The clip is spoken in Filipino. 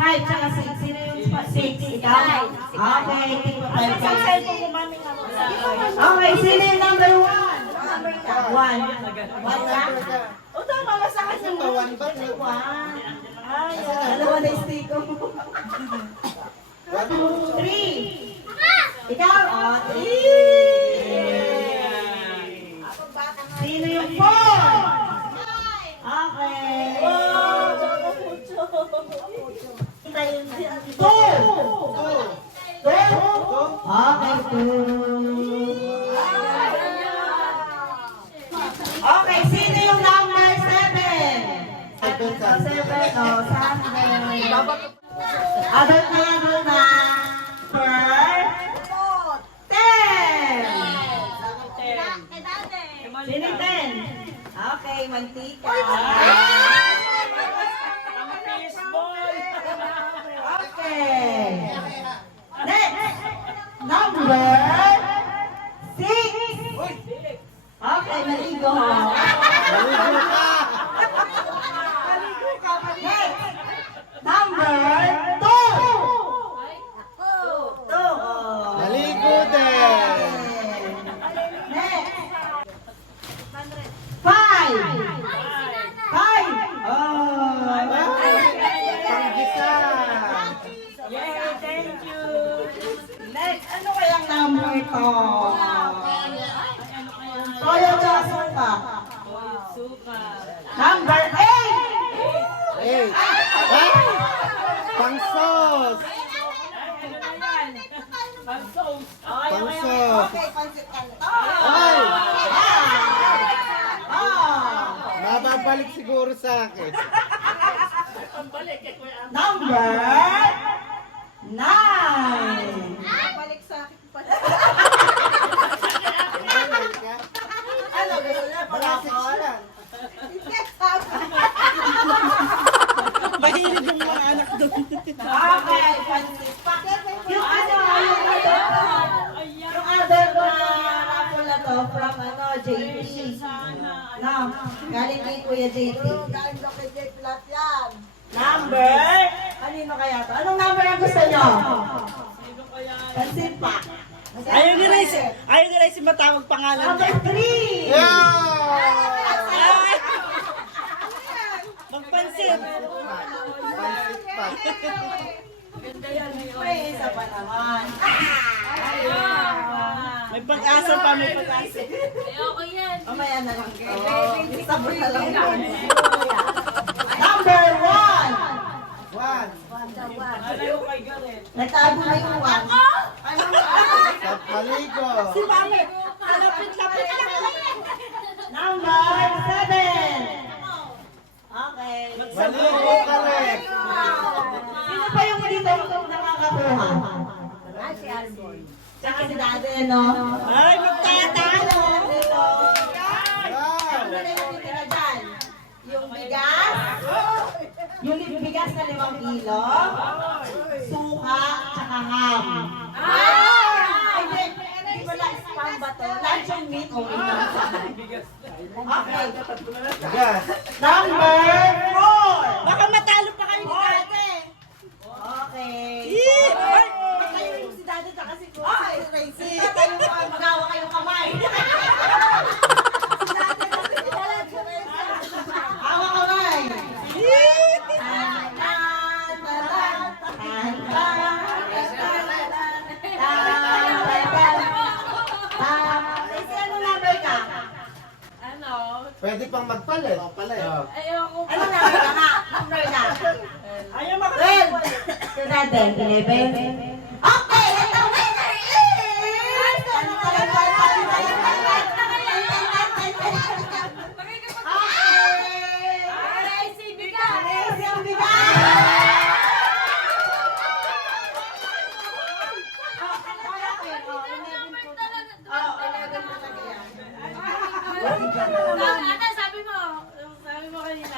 Five tsaka six. Sino yung six? Ikaw? Okay. Okay, sino yung number one? One. One ka? O tama, sa akin yung one. Ay, dalawa na stick ko. Three. Ikaw? O, three. Sino yung four? Okay. Two. Okay, okay, sino yung number seven? Seven, o, adult na. Ten. Sino yung ten? Okay, mantika. Okay. Next. Number six. Okay, maligo. Next. Number two. Two. Maligo din. Next. Five. Five. Panggisa. Yeah, thank you. Next, ano kayang number to? Toyo tsaka suka. Number 8. Hey. Ha? Pangsos. Pangsos. Okay, pansit kanto. Ay. Ah. Mababalik siguro sa akin. Number 9. Balik sa akin pa. Ano, gusto niya pala? Mahilig yung mga anak doon. Okay, pansit pa. Yung ano, yung other raffle na to from ano, JP. No, galing kay Kuya JP. Galing daw kay JP lahat yan. Number? Kanino kaya to? Anong number ang gusto nyo? Pansit pa. Ayaw nila si matawag pangalan Number niya. 3. Yeah! Magpansin. Pansit pa. May isa pa naman. May pag-asa pa, may pag-asa. Ayoko yan. Mamaya na lang. Isa po na lang. Number 1. One. Nagtago na yung 1. Sa paligo. Si Mami, kalapit-lapit lang. Number 7. Okay. Maligo ka rin. Sino pa yung dito nakakakuha? Si Alboy. Tsaka si Dade, no? Ay, magtatalo. Dito. Wow. Ano na yung titira dyan? Yung bigas? Yung bigas na 5 kilo? Suka, tsaka ham. Hindi ba lang spam ba to? Lunch yung meat o okay. Yes. Number 4. Baka matalo pa kayo ni Dade. Okay. Ay! Patayo yung si Dade tsaka si Kuya. Ay, Tracy. Patayo ka, magawa kayong kamay. Hawa kamay. Tracy, ano number ka? Ano? Pwede pang magpalit. Oh. Ayoko pa. Ano number ka nga? Number na. Ayaw 12. makatalo. Si Dade, 11. Okay, and the winner is... Aray, si Bigas! Ano, sabi mo kanina.